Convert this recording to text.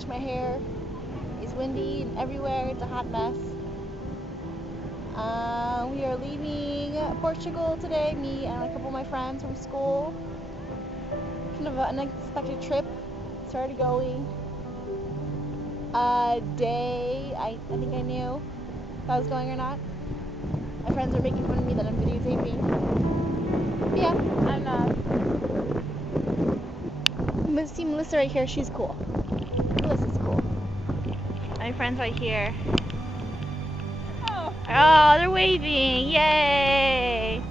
bleach my hair. It's windy and everywhere. It's a hot mess. We are leaving Portugal today, me and a couple of my friends from school. Kind of an unexpected trip. Started going a day I think I knew if I was going or not. My friends are making fun of me that I'm videotaping. But yeah, I'm see Melissa right here, she's cool. Melissa's cool. My friends right here. Oh, they're waving, yay!